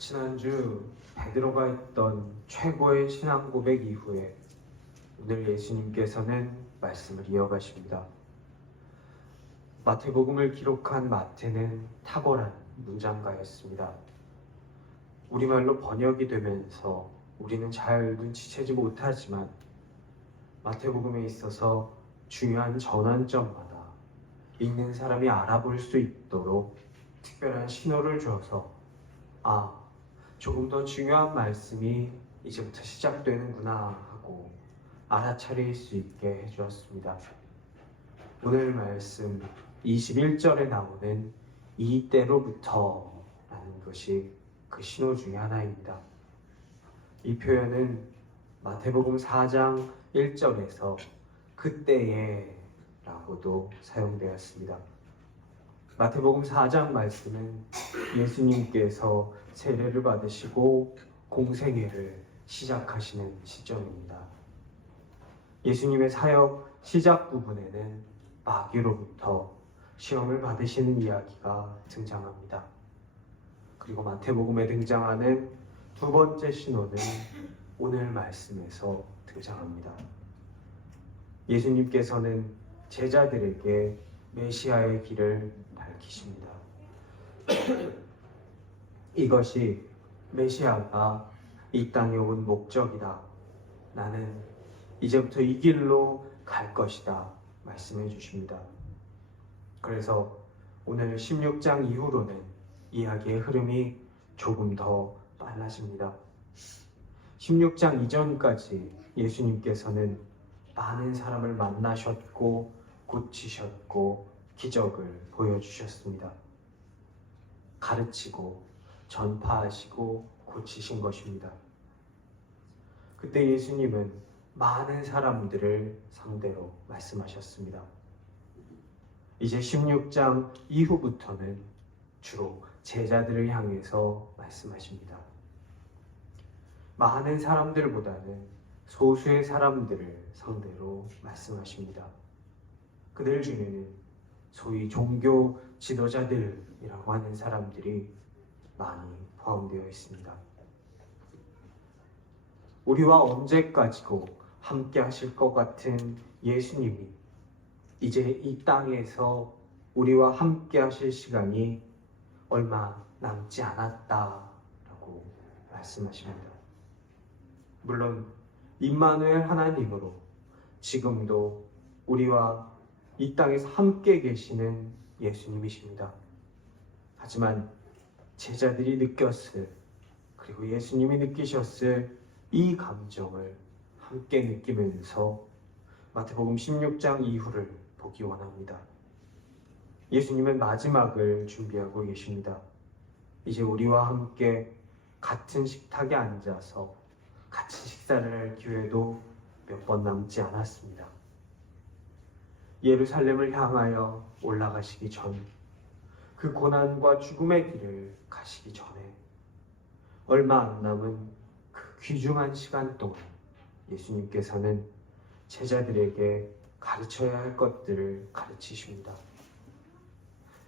지난주 베드로가 했던 최고의 신앙 고백 이후에 오늘 예수님께서는 말씀을 이어가십니다. 마태복음을 기록한 마태는 탁월한 문장가였습니다. 우리말로 번역이 되면서 우리는 잘 눈치채지 못하지만 마태복음에 있어서 중요한 전환점마다 읽는 사람이 알아볼 수 있도록 특별한 신호를 줘서 조금 더 중요한 말씀이 이제부터 시작되는구나 하고 알아차릴 수 있게 해주었습니다. 오늘 말씀 21절에 나오는 이때로부터 라는 것이 그 신호 중에 하나입니다. 이 표현은 마태복음 4장 1절에서 그때에 라고도 사용되었습니다. 마태복음 4장 말씀은 예수님께서 세례를 받으시고 공생애를 시작하시는 시점입니다. 예수님의 사역 시작 부분에는 마귀로부터 시험을 받으시는 이야기가 등장합니다. 그리고 마태복음에 등장하는 두 번째 신호는 오늘 말씀에서 등장합니다. 예수님께서는 제자들에게 메시아의 길을 밝히십니다. 이것이 메시아가 이 땅에 온 목적이다. 나는 이제부터 이 길로 갈 것이다. 말씀해 주십니다. 그래서 오늘 16장 이후로는 이야기의 흐름이 조금 더 빨라집니다. 16장 이전까지 예수님께서는 많은 사람을 만나셨고 고치셨고 기적을 보여주셨습니다. 가르치고 전파하시고 고치신 것입니다. 그때 예수님은 많은 사람들을 상대로 말씀하셨습니다. 이제 16장 이후부터는 주로 제자들을 향해서 말씀하십니다. 많은 사람들보다는 소수의 사람들을 상대로 말씀하십니다. 그들 중에는 소위 종교 지도자들이라고 하는 사람들이 많이 포함되어 있습니다. 우리와 언제까지고 함께 하실 것 같은 예수님이 이제 이 땅에서 우리와 함께 하실 시간이 얼마 남지 않았다라고 말씀하십니다. 물론 임마누엘 하나님으로 지금도 우리와 이 땅에서 함께 계시는 예수님이십니다. 하지만 제자들이 느꼈을, 그리고 예수님이 느끼셨을 이 감정을 함께 느끼면서 마태복음 16장 이후를 보기 원합니다. 예수님은 마지막을 준비하고 계십니다. 이제 우리와 함께 같은 식탁에 앉아서 같이 식사를 할 기회도 몇 번 남지 않았습니다. 예루살렘을 향하여 올라가시기 전, 그 고난과 죽음의 길을 가시기 전에 얼마 안 남은 그 귀중한 시간 동안 예수님께서는 제자들에게 가르쳐야 할 것들을 가르치십니다.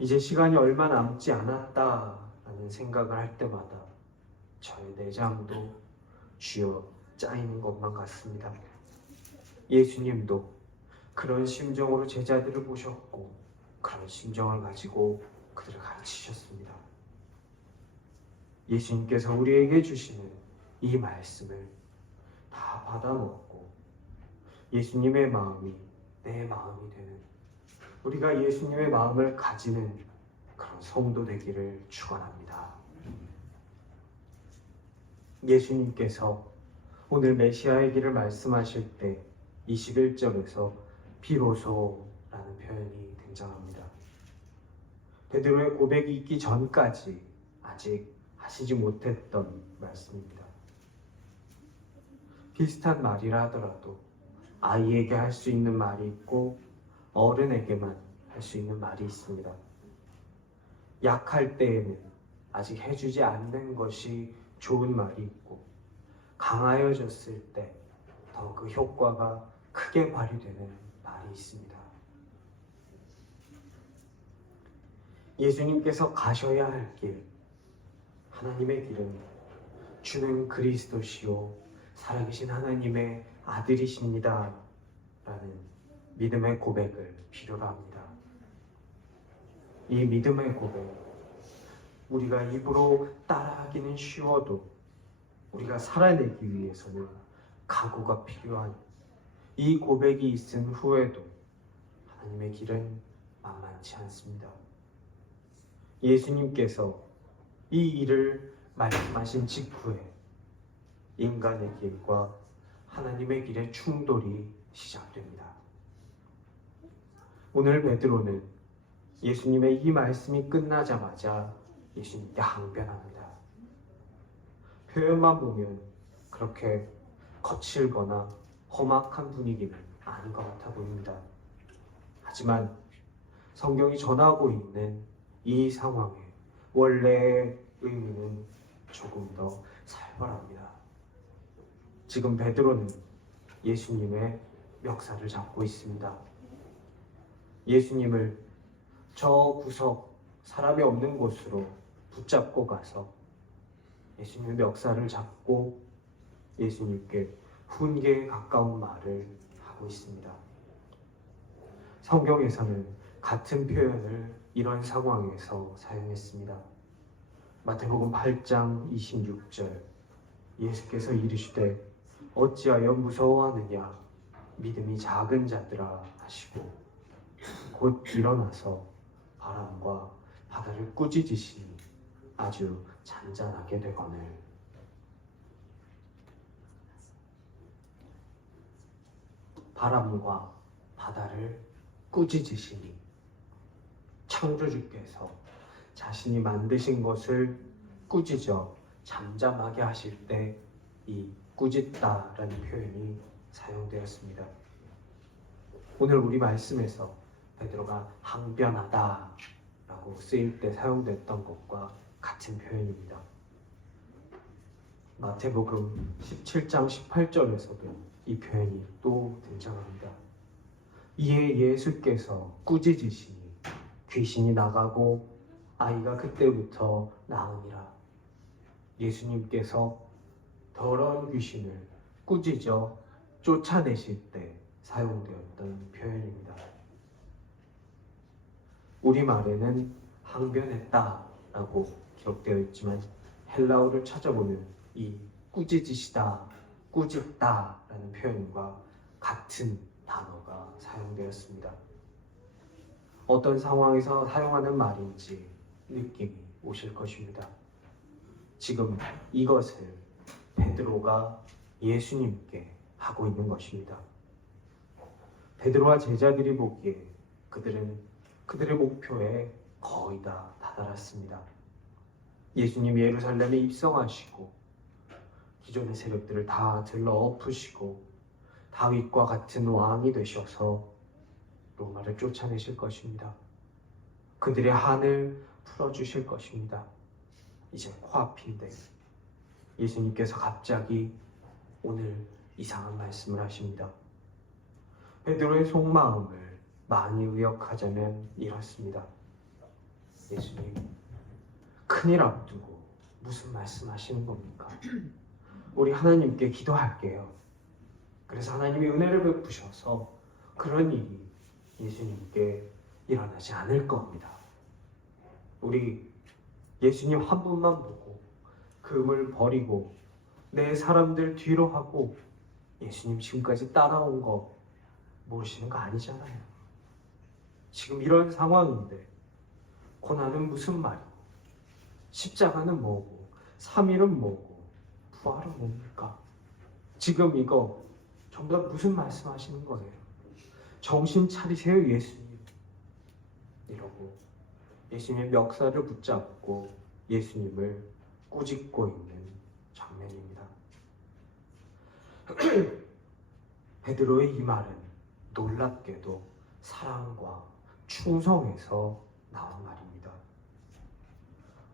이제 시간이 얼마 남지 않았다라는 생각을 할 때마다 저의 내장도 쥐어 짜이는 것만 같습니다. 예수님도 그런 심정으로 제자들을 보셨고 그런 심정을 가지고 그들을 가르치셨습니다. 예수님께서 우리에게 주시는 이 말씀을 다 받아먹고 예수님의 마음이 내 마음이 되는, 우리가 예수님의 마음을 가지는 그런 성도 되기를 축원합니다. 예수님께서 오늘 메시아의 길을 말씀하실 때 21절에서 비로소라는 표현이 등장합니다. 베드로의 고백이 있기 전까지 아직 하시지 못했던 말씀입니다. 비슷한 말이라 하더라도 아이에게 할 수 있는 말이 있고 어른에게만 할 수 있는 말이 있습니다. 약할 때에는 아직 해주지 않는 것이 좋은 말이 있고 강하여졌을 때 더 그 효과가 크게 발휘되는 말이 있습니다. 예수님께서 가셔야 할 길, 하나님의 길은 주는 그리스도시요 살아계신 하나님의 아들이십니다 라는 믿음의 고백을 필요로 합니다. 이 믿음의 고백, 우리가 입으로 따라하기는 쉬워도 우리가 살아내기 위해서는 각오가 필요한 이 고백이 있은 후에도 하나님의 길은 만만치 않습니다. 예수님께서 이 일을 말씀하신 직후에 인간의 길과 하나님의 길의 충돌이 시작됩니다. 오늘 베드로는 예수님의 이 말씀이 끝나자마자 예수님께 항변합니다. 표현만 보면 그렇게 거칠거나 험악한 분위기는 아닌 것 같아 보입니다. 하지만 성경이 전하고 있는 이 상황의 원래의 의미는 조금 더 살벌합니다. 지금 베드로는 예수님의 멱살을 잡고 있습니다. 예수님을 저 구석 사람이 없는 곳으로 붙잡고 가서 예수님의 멱살을 잡고 예수님께 훈계에 가까운 말을 하고 있습니다. 성경에서는 같은 표현을 이런 상황에서 사용했습니다. 마태복음 8장 26절 예수께서 이르시되 어찌하여 무서워하느냐 믿음이 작은 자들아 하시고 곧 일어나서 바람과 바다를 꾸짖으시니 아주 잔잔하게 되거늘. 바람과 바다를 꾸짖으시니 창조주께서 자신이 만드신 것을 꾸짖어 잠잠하게 하실 때 이 꾸짖다라는 표현이 사용되었습니다. 오늘 우리 말씀에서 베드로가 항변하다라고 쓰일 때 사용됐던 것과 같은 표현입니다. 마태복음 17장 18절에서도 이 표현이 또 등장합니다. 이에 예수께서 꾸짖으시니 귀신이 나가고 아이가 그때부터 나으니라. 예수님께서 더러운 귀신을 꾸짖어 쫓아내실 때 사용되었던 표현입니다. 우리말에는 항변했다라고 기록되어 있지만 헬라어를 찾아보면 이 꾸짖으시다, 꾸짖다라는 표현과 같은 단어가 사용되었습니다. 어떤 상황에서 사용하는 말인지 느낌이 오실 것입니다. 지금 이것을 베드로가 예수님께 하고 있는 것입니다. 베드로와 제자들이 보기에 그들은 그들의 목표에 거의 다 다다랐습니다. 예수님이 예루살렘에 입성하시고 기존의 세력들을 다 들러 엎으시고 다윗과 같은 왕이 되셔서 로마를 쫓아내실 것입니다. 그들의 한을 풀어주실 것입니다. 이제 코앞인데 예수님께서 갑자기 오늘 이상한 말씀을 하십니다. 베드로의 속마음을 많이 의역하자면 이렇습니다. 예수님, 큰일 앞두고 무슨 말씀하시는 겁니까? 우리 하나님께 기도할게요. 그래서 하나님이 은혜를 베푸셔서 그런 일이 예수님께 일어나지 않을 겁니다. 우리 예수님 한 분만 보고 금을 버리고 내 사람들 뒤로 하고 예수님 지금까지 따라온 거 모르시는 거 아니잖아요. 지금 이런 상황인데 고난은 무슨 말이고 십자가는 뭐고 3일은 뭐고 부활은 뭡니까? 지금 이거 전부 다 무슨 말씀하시는 거예요? 정신 차리세요 예수님. 이러고 예수님의 멱살을 붙잡고 예수님을 꾸짖고 있는 장면입니다. 베드로의 이 말은 놀랍게도 사랑과 충성에서 나온 말입니다.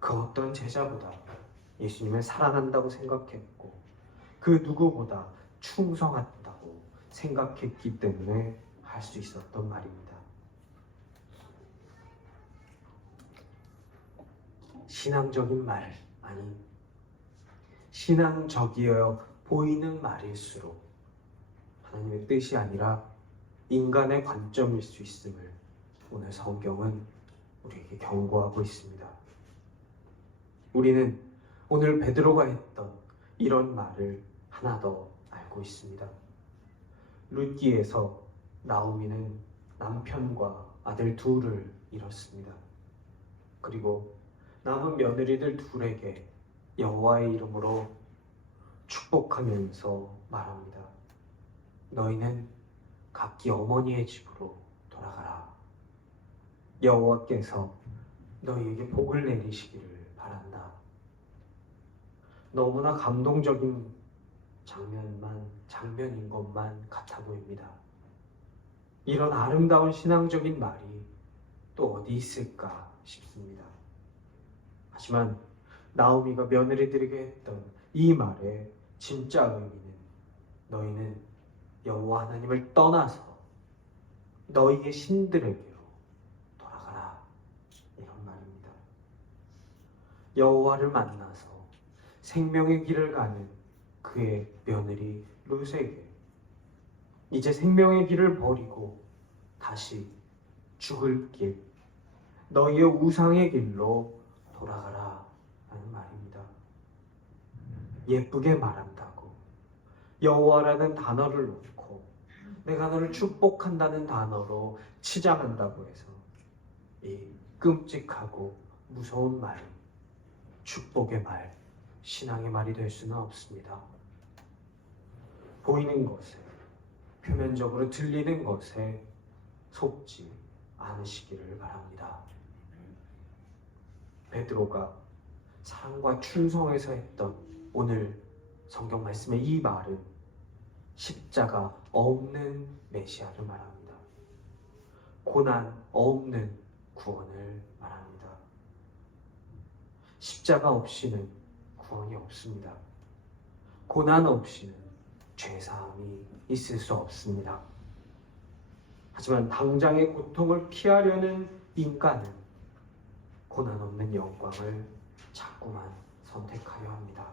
그 어떤 제자보다 예수님을 사랑한다고 생각했고 그 누구보다 충성한다고 생각했기 때문에 할 수 있었던 말입니다. 신앙적인 말, 아니 신앙적이어 보이는 말일수록 하나님의 뜻이 아니라 인간의 관점일 수 있음을 오늘 성경은 우리에게 경고하고 있습니다. 우리는 오늘 베드로가 했던 이런 말을 하나 더 알고 있습니다. 룻기에서 나오미는 남편과 아들 둘을 잃었습니다. 그리고 남은 며느리들 둘에게 여호와의 이름으로 축복하면서 말합니다. 너희는 각기 어머니의 집으로 돌아가라. 여호와께서 너희에게 복을 내리시기를 바란다. 너무나 감동적인 장면인 것만 같아 보입니다. 이런 아름다운 신앙적인 말이 또 어디 있을까 싶습니다. 하지만 나오미가 며느리들에게 했던 이 말의 진짜 의미는 너희는 여호와 하나님을 떠나서 너희의 신들에게로 돌아가라, 이런 말입니다. 여호와를 만나서 생명의 길을 가는 그의 며느리 룻에게 이제 생명의 길을 버리고 다시 죽을 길, 너희의 우상의 길로 돌아가라 하는 말입니다. 예쁘게 말한다고 여호와라는 단어를 놓고 내가 너를 축복한다는 단어로 치장한다고 해서 이 끔찍하고 무서운 말, 축복의 말, 신앙의 말이 될 수는 없습니다. 보이는 것에, 표면적으로 들리는 것에 속지 않으시기를 바랍니다. 베드로가 사랑과 충성에서 했던 오늘 성경 말씀의 이 말은 십자가 없는 메시아를 말합니다. 고난 없는 구원을 말합니다. 십자가 없이는 구원이 없습니다. 고난 없이는 죄사함이 있을 수 없습니다. 하지만 당장의 고통을 피하려는 인간은 고난 없는 영광을 자꾸만 선택하려 합니다.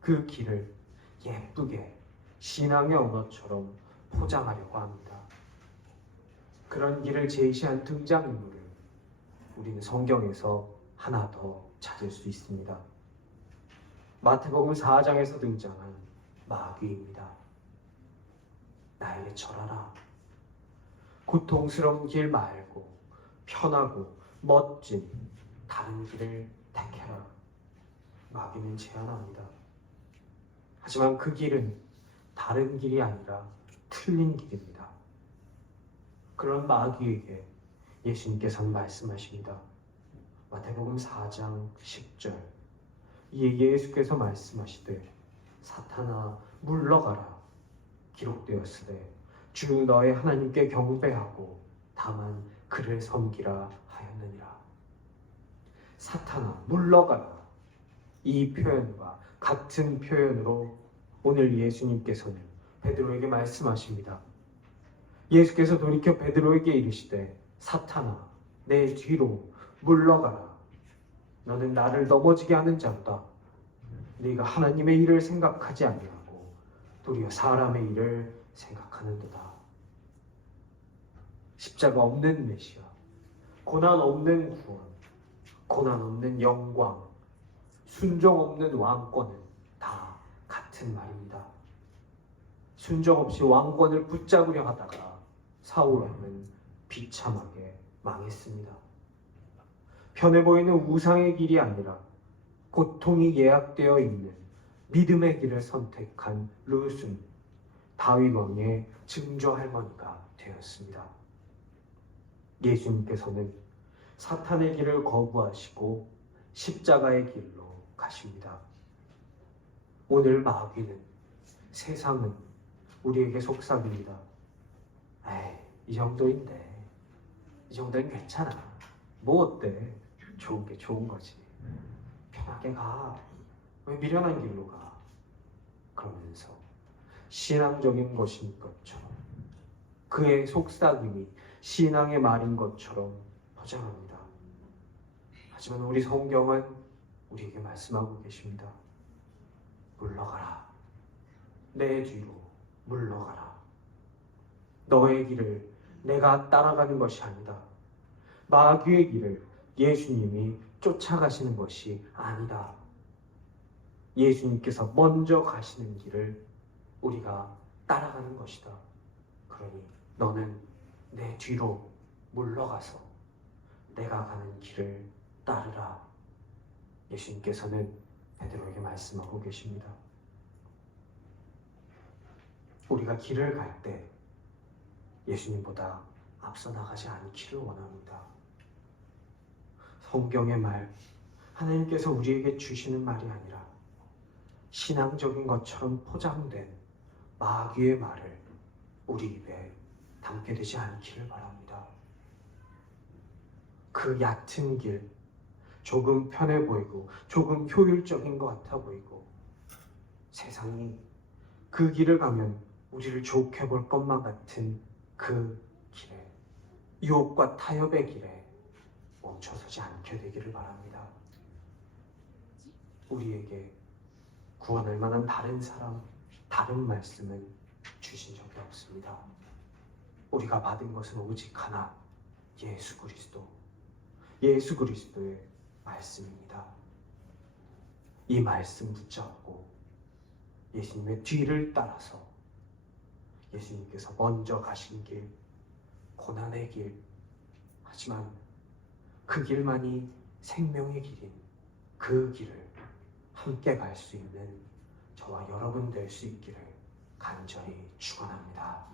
그 길을 예쁘게 신앙의 언어처럼 포장하려고 합니다. 그런 길을 제시한 등장인물을 우리는 성경에서 하나 더 찾을 수 있습니다. 마태복음 4장에서 등장한 마귀입니다. 나에게 절하라. 고통스러운 길 말고 편하고 멋진 다른 길을 택해라. 마귀는 제안합니다. 하지만 그 길은 다른 길이 아니라 틀린 길입니다. 그런 마귀에게 예수님께서는 말씀하십니다. 마태복음 4장 10절, 이에 예수께서 말씀하시되 사탄아 물러가라. 기록되었으되 주 너의 하나님께 경배하고 다만 그를 섬기라 하였느니라. 사탄아 물러가라. 이 표현과 같은 표현으로 오늘 예수님께서는 베드로에게 말씀하십니다. 예수께서 돌이켜 베드로에게 이르시되 사탄아 내 뒤로 물러가라. 너는 나를 넘어지게 하는 자로다. 네가 하나님의 일을 생각하지 아니하고 도리어 사람의 일을 생각하는도다. 십자가 없는 메시아, 고난 없는 구원, 고난 없는 영광, 순종 없는 왕권은 다 같은 말입니다. 순종 없이 왕권을 붙잡으려 하다가 사울왕은 비참하게 망했습니다. 편해 보이는 우상의 길이 아니라 고통이 예약되어 있는 믿음의 길을 선택한 룻은 다윗 왕의 증조 할머니가 되었습니다. 예수님께서는 사탄의 길을 거부하시고 십자가의 길로 가십니다. 오늘 마귀는, 세상은 우리에게 속삭입니다. 에이, 이 정도인데, 이 정도는 괜찮아. 뭐 어때? 좋은 게 좋은 거지. 편하게 가. 왜 미련한 길로 가? 그러면서 신앙적인 것인 것처럼, 그의 속삭임이 신앙의 말인 것처럼 포장합니다. 하지만 우리 성경은 우리에게 말씀하고 계십니다. 물러가라. 내 뒤로 물러가라. 너의 길을 내가 따라가는 것이 아니다. 마귀의 길을 예수님이 쫓아가시는 것이 아니다. 예수님께서 먼저 가시는 길을 우리가 따라가는 것이다. 그러니 너는 내 뒤로 물러가서 내가 가는 길을 따르라. 예수님께서는 베드로에게 말씀하고 계십니다. 우리가 길을 갈 때 예수님보다 앞서 나가지 않기를 원합니다. 성경의 말, 하나님께서 우리에게 주시는 말이 아니라 신앙적인 것처럼 포장된 마귀의 말을 우리 입에 담게 되지 않기를 바랍니다. 그 얕은 길, 조금 편해 보이고 조금 효율적인 것 같아 보이고 세상이 그 길을 가면 우리를 좋게 볼 것만 같은 그 길에, 유혹과 타협의 길에 멈춰서지 않게 되기를 바랍니다. 우리에게 구원할 만한 다른 사람, 다른 말씀은 주신 적이 없습니다. 우리가 받은 것은 오직 하나, 예수 그리스도, 예수 그리스도의 말씀입니다. 이 말씀 붙잡고 예수님의 뒤를 따라서 예수님께서 먼저 가신 길, 고난의 길, 하지만 그 길만이 생명의 길인 그 길을 함께 갈 수 있는 저와 여러분 될 수 있기를 간절히 축원합니다.